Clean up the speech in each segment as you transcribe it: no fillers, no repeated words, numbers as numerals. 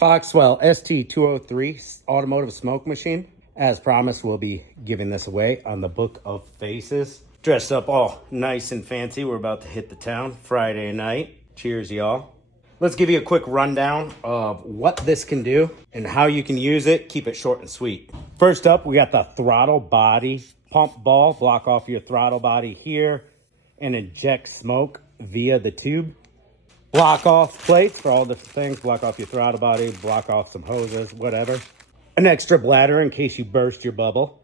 Foxwell ST203 automotive smoke machine. As promised, we'll be giving this away on the Book of Faces. Dressed up all nice and fancy. We're about to hit the town Friday night. Cheers, y'all. Let's give you a quick rundown of what this can do and how you can use it. Keep it short and sweet. First up, we got the throttle body pump ball. Block off your throttle body here and inject smoke via the tube. Block off plates for all different things. Block off your throttle body, block off some hoses, whatever. An extra bladder in case you burst your bubble.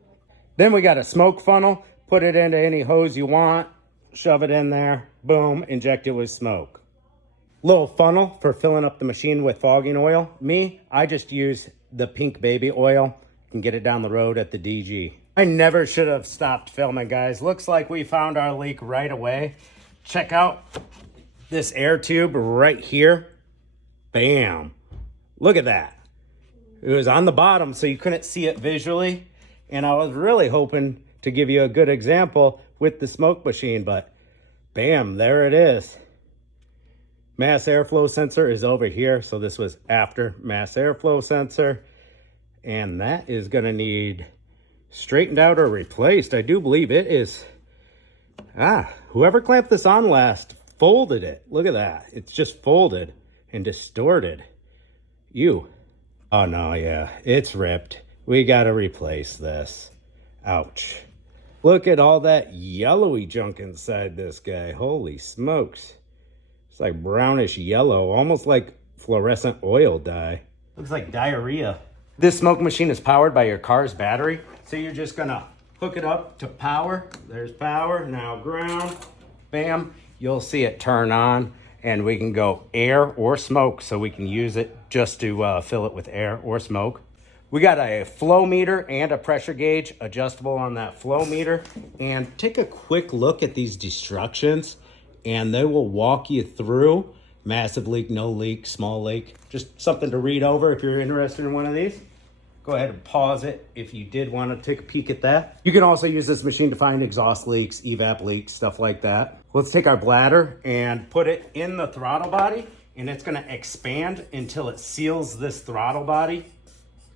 Then we got a smoke funnel. Put it into any hose you want. Shove it in there. Boom. Inject it with smoke. Little funnel for filling up the machine with fogging oil. I just use the pink baby oil. You can get it down the road at the DG. I never should have stopped filming, guys. Looks like we found our leak right away. Check out this air tube right here. Bam. Look at that. It was on the bottom, so you couldn't see it visually. And I was really hoping to give you a good example with the smoke machine, but bam, there it is. Mass airflow sensor is over here. So this was after mass airflow sensor. And that is gonna need straightened out or replaced. I do believe it is. Whoever clamped this on last folded it. Look at that. It's just folded and distorted. Oh no, yeah, it's ripped. We gotta replace this. Ouch. Look at all that yellowy junk inside this guy. Holy smokes. It's like brownish yellow, almost like fluorescent oil dye. Looks like diarrhea. This smoke machine is powered by your car's battery. So you're just gonna hook it up to power. There's power, now ground, bam. You'll see it turn on and we can go air or smoke, so we can use it just to fill it with air or smoke. We got a flow meter and a pressure gauge adjustable on that flow meter. And take a quick look at these instructions and they will walk you through massive leak, no leak, small leak. Just something to read over if you're interested in one of these. Go ahead and pause it if you did want to take a peek at that. You can also use this machine to find exhaust leaks, evap leaks, stuff like that. Let's take our bladder and put it in the throttle body, and it's going to expand until it seals this throttle body,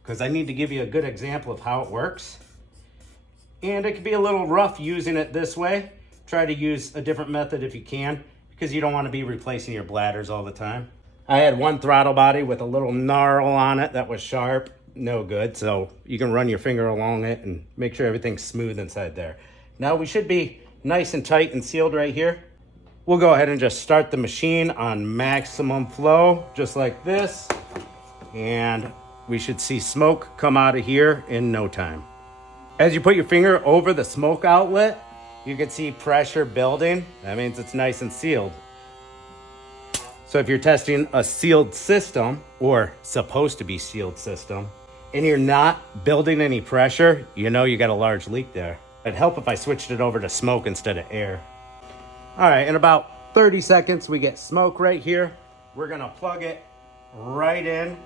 because I need to give you a good example of how it works. And it can be a little rough using it this way. Try to use a different method if you can, because you don't want to be replacing your bladders all the time. I had one throttle body with a little gnarl on it that was sharp. No good. So you can run your finger along it and make sure everything's smooth inside there. Now we should be nice and tight and sealed right here. We'll go ahead and just start the machine on maximum flow, just like this. And we should see smoke come out of here in no time. As you put your finger over the smoke outlet, you can see pressure building. That means it's nice and sealed. So if you're testing a sealed system, or supposed to be sealed system, and you're not building any pressure, you know you got a large leak there. It'd help if I switched it over to smoke instead of air. All right, in about 30 seconds, we get smoke right here. We're gonna plug it right in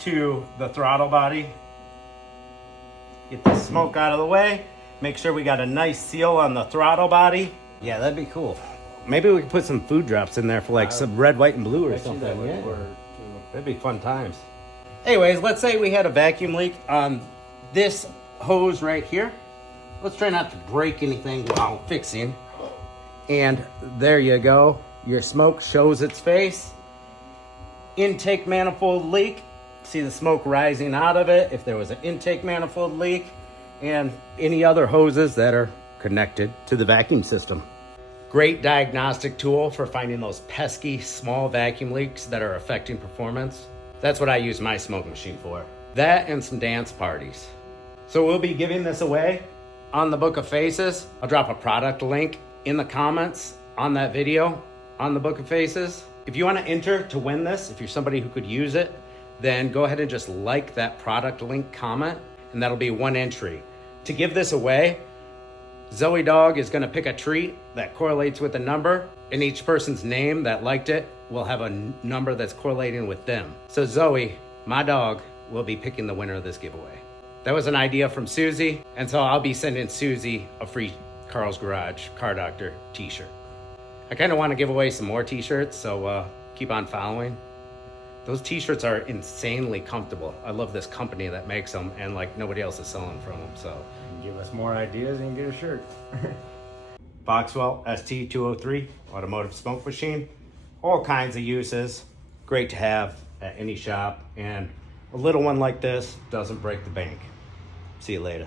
to the throttle body. Get the smoke out of the way. Make sure we got a nice seal on the throttle body. Yeah, that'd be cool. Maybe we could put some food drops in there for like some red, white, and blue or something. Yeah. That'd be fun times. Anyways, let's say we had a vacuum leak on this hose right here. Let's try not to break anything while fixing. And there you go. Your smoke shows its face. Intake manifold leak. See the smoke rising out of it if there was an intake manifold leak. And any other hoses that are connected to the vacuum system. Great diagnostic tool for finding those pesky small vacuum leaks that are affecting performance. That's what I use my smoke machine for. That and some dance parties. So we'll be giving this away on the Book of Faces. I'll drop a product link in the comments on that video on the Book of Faces. If you want to enter to win this, if you're somebody who could use it, then go ahead and just like that product link comment, and that'll be one entry. To give this away, Zoe Dog is going to pick a treat that correlates with a number, and each person's name that liked it will have a number that's correlating with them. So Zoe, my dog, will be picking the winner of this giveaway. That was an idea from Susie, and so I'll be sending Susie a free Carl's Garage Car Doctor t-shirt. I kind of want to give away some more t-shirts, so keep on following. Those t-shirts are insanely comfortable. I love this company that makes them, and like nobody else is selling from them. So Give us more ideas and get a shirt. Foxwell ST203 automotive smoke machine, all kinds of uses. Great to have at any shop, and a little one like this doesn't break the bank. See you later.